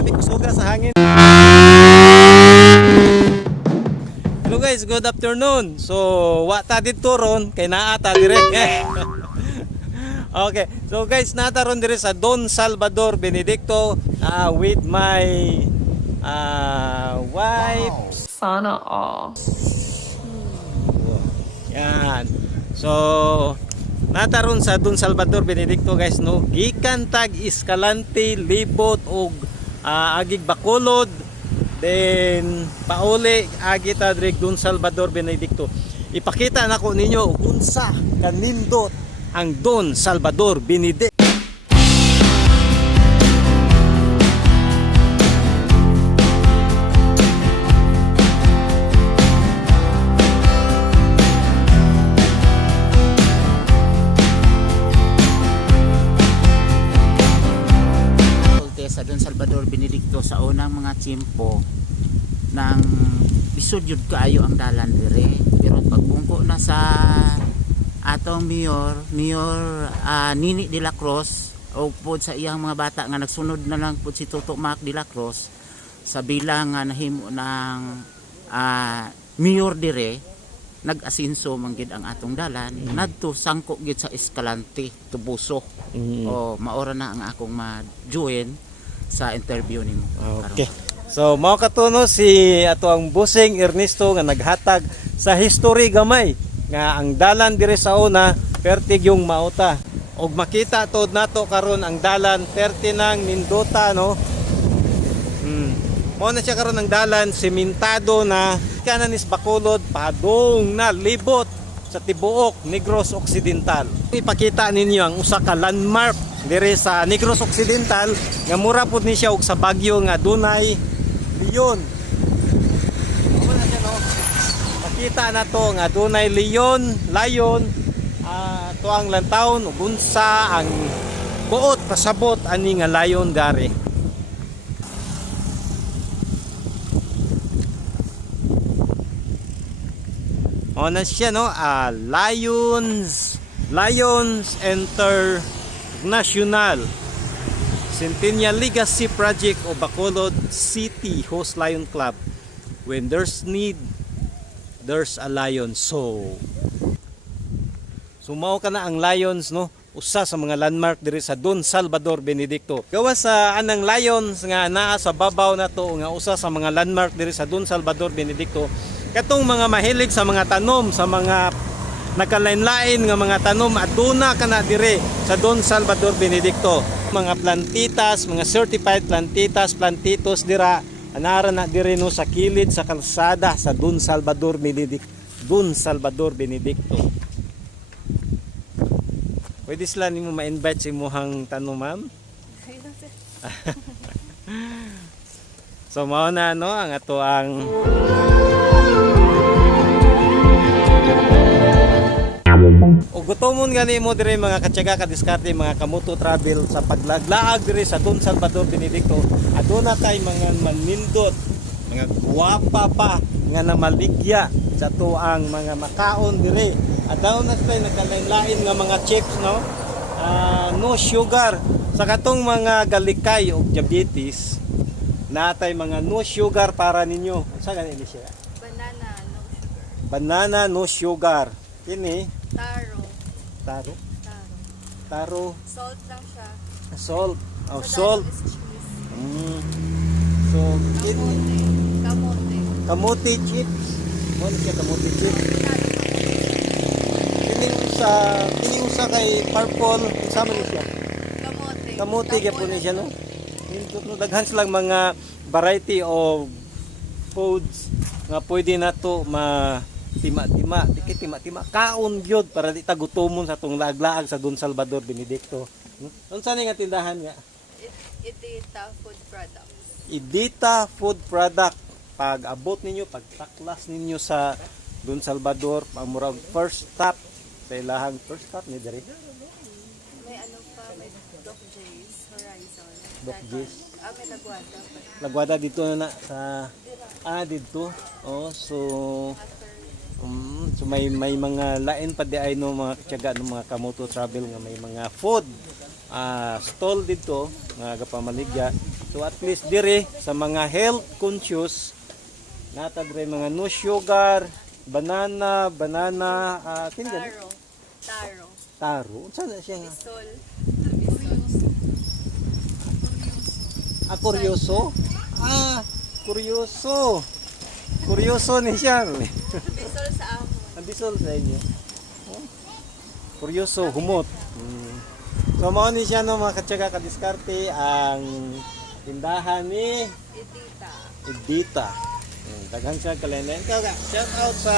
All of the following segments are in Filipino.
Grabe kusuga sa hangin. Hello guys, good afternoon. So, wa ta dito ron kay naa ta dire. Okay. So guys, nata ron dire sa Don Salvador Benedicto with my wife. Sana all. Yan. So, nataron sa Don Salvador Benedicto guys no. Gikan tag Escalante, Libot og agig Bacolod. Then pauli agi ta dire Don Salvador Benedicto. Ipakita nako ninyo unsa kanindot ang Don Salvador Benedicto. Sa Don Salvador Benedicto sa unang mga tiyempo nang isud yun kaayo ang dalan dire, pero pagbungko na sa atong mayor Nini de la Cruz o pod sa iyang mga bata nga nagsunod na lang pod si Toto Mac de la Cruz sa bilang nga nahimo ng mayor dire, nag-asinso manggid ang atong dalan nadto sangko gid sa Escalante Tubuso. O maora na ang akong ma-join sa interview nimo. Okay. So mao katuno si ato ang Busing Ernesto nga naghatag sa history gamay nga ang dalan dire sa una pertig yung mauta. Og makita tod nato karon ang dalan perti nang nindota no. Mao na siya karon ang dalan sementado na kanan is Bacolod padung na libot sa tibuok Negros Occidental. Ipakita ninyo ang usa ka landmark dire sa Negros Occidental nga mura pud ni siya og sa Baguio nga dunay leon. Wala siya no. Makita na to nga dunay lion to ang lantawon ug unsa ang buot pasabot ani nga layon gari. Ona siya no, Lions International Centennial Legacy Project o Bacolod City Host Lion Club. When there's need, there's a lion. So mao ka na ang lions no, usa sa mga landmark diri sa Don Salvador Benedicto. Gawas sa anang lions nga naa sa babaw na to nga usa sa mga landmark diri sa Don Salvador Benedicto. Katong mga mahilig sa mga tanom, sa mga nagkalain-lain nga mga tanom, aduna kana dire sa Don Salvador Benedicto. Mga plantitas, mga certified plantitos dira anara na dire no sa kilid sa kalsada sa Don Salvador Benedicto. Don Salvador Benedicto. Pwede sila nimo ma-invite sa imong tanom, ma'am? So mao na no ang ato ang o gutomon gani mo dire mga katyaga kadiskarte mga kamoto travel sa paglaglaag dire sa Don Salvador Benedicto. Aduna kay mga manindot, mga guwapa pa nga namaligya sa tuang mga makaon dire. Adaw na sila nagkalain-lain nga mga chips no. No sugar sa katong mga galikay o diabetes. Natay mga no sugar para ninyo. Sa ganito siya? Banana no sugar. Kini Taro. Salt lang siya. Salt. Oh, salt. So, kini kamote chips. Ano siya kamote chips? Kini usa kay purple. Sama ni siya. Kamote kay po ni siya no. Daghan silang mga variety of foods nga pwede na to tima-tima kaon gyud para di ta gutomon sa tong laglaag sa Don Salvador Benedicto. Unsa ni nga tindahan nga? Idita Food Products. Idita Food Product. Pag abot ninyo, pag taklas ninyo sa Don Salvador, pamurag first stop sa ilahang first stop ni diri. May ano pa, may Doc J's Horizon. Doc J's. May Lagwada pa. Lagwada dito na sa dito. Oh, so may mga lain pa di ay no mga tiyaga no mga kamoto travel nga may mga food stall dito nga gapamaligya So at least dire sa mga health conscious nata dire mga no sugar, banana, kingan Taro. taro. Unsa na siya nga? Sol. Kuryoso? Kuryoso. Kuryoso ni siya. Bisol sa amo. Ang bisol sa inyo. Oh. Kuryoso, humot. So mao ni siya no mga katsaga kadiskarte ang tindahan ni Itita. Edita. Daghang siya kalenen. Shout out sa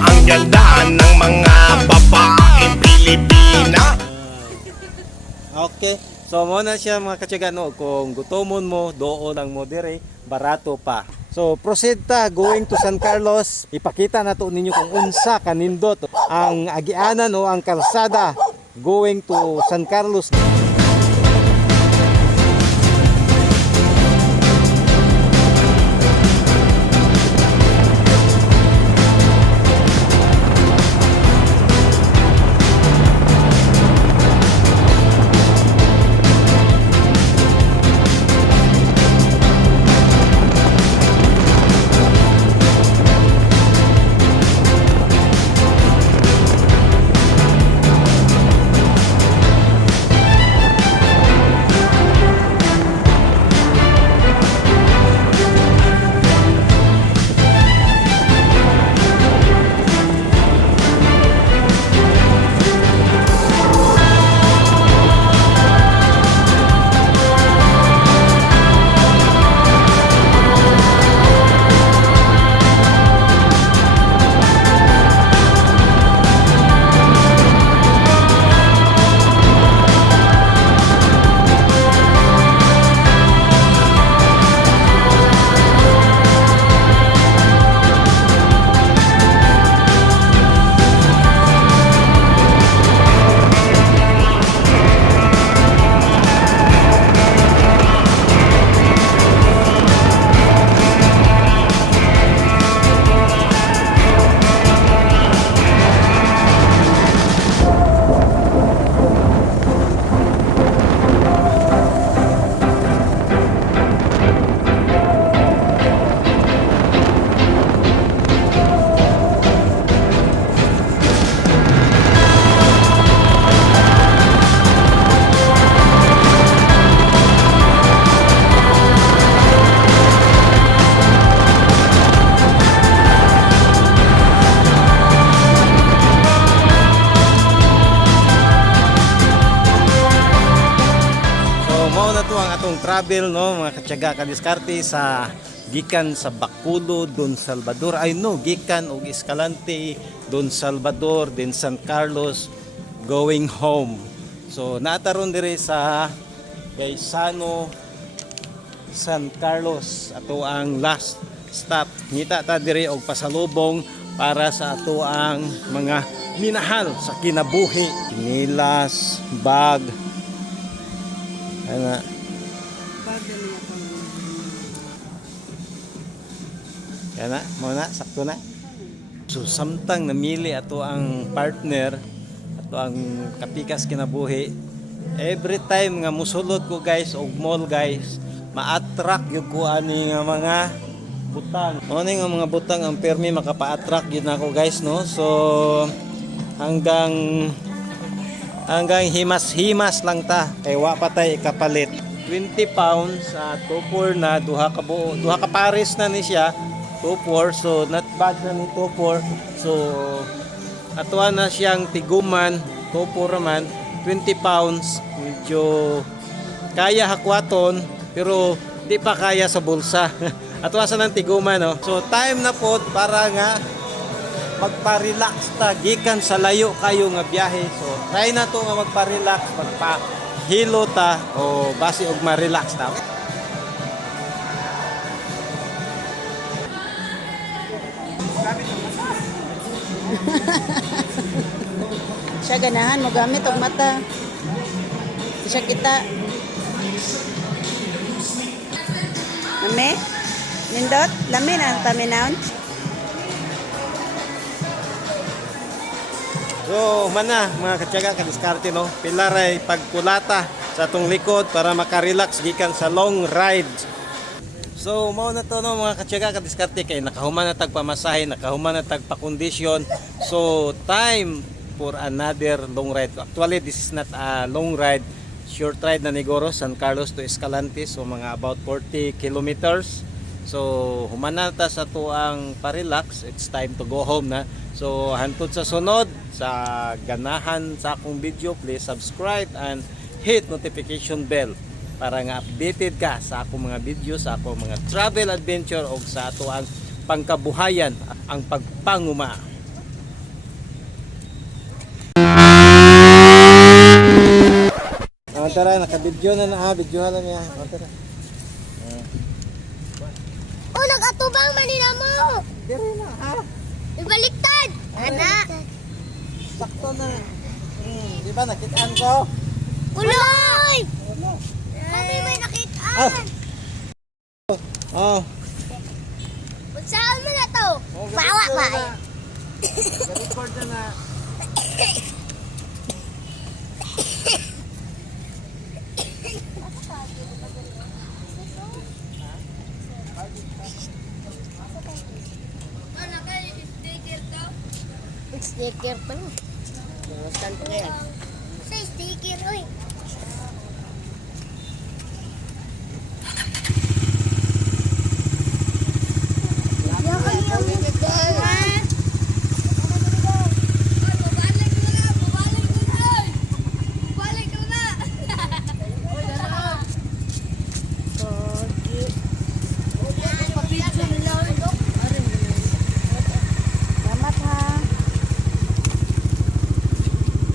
Ang ganda ng mga babaeng Pilipina. Okay. So mo na siya mga katsaga no kung gutomon mo doon ang mo dire barato pa. So proceed ta going to San Carlos. Ipakita na to ninyo kung unsa kanindot ang agianan o ang kalsada going to San Carlos. Travel no mga katyaga kadiskarte sa gikan sa Bacolod, Don Salvador ay no gikan og Escalante, Don Salvador, then San Carlos going home. So naataron dire sa Gaisano, San Carlos ato ang last stop. Ngita ta dire og pasalubong para sa ato ang mga minahal sa kinabuhi, nilas, bag, ana. Yan na, muna, sakto na. So samtang namili ato ang partner, ato ang kapikas kinabuhi, every time nga musulod ko guys og mall guys, ma-attract yung ko ani nga mga butang. Ano nga mga butang ang permi makapa-attract yun ako guys no. So hanggang himas-himas lang ta kay wa pa tay ikapalit. 20 pounds sa 2-4 na duha ka pares na ni siya. 2-4, so not bad na ni 2-4. So atuan na siyang tiguman 2-4 naman 20 pounds, medyo kaya hakwaton pero di pa kaya sa bulsa. Atuasan ng tiguman no. So time na po para nga magpa-relax ta gikan sa layo kayo nga biyahe. So try na to nga magpa-relax, magpa-hilo ta o basi og ma-relax ta. Siya ganahan mo gamit og mata. Siya kita. Lame? Nindot? Lame na taminaon? So mana mga katyaga kadiskarte no, pilaray pagkulata sa atong likod para makarelax gikan sa long ride. So mao na to no mga katsyaga kadiskarte kay nakahuman na tag pamasahe, nakahuman na tag pakondisyon. So time for another long ride. Actually this is not a long ride, short ride na Negoro, San Carlos to Escalante, so mga about 40 kilometers. So human na ta sa tuang pa-relax, it's time to go home na. So hantod sa sunod sa ganahan sa akong video, please subscribe and hit notification bell para nga updated ka sa akong mga video, sa akong mga travel adventure o sa ato ang pangkabuhayan, ang pagpanguma. Tara, naka-video na video na niya. Tara. Oh, nag-atubang manina mo! Dire na, ha? Ibaliktad! Ana! Sakto na. Di ba nakitaan ko? Uloy! Kami may nakitaan! Oh. Saan mo na to? Bawa ba? Record na. Sticker pa. Basta kaya.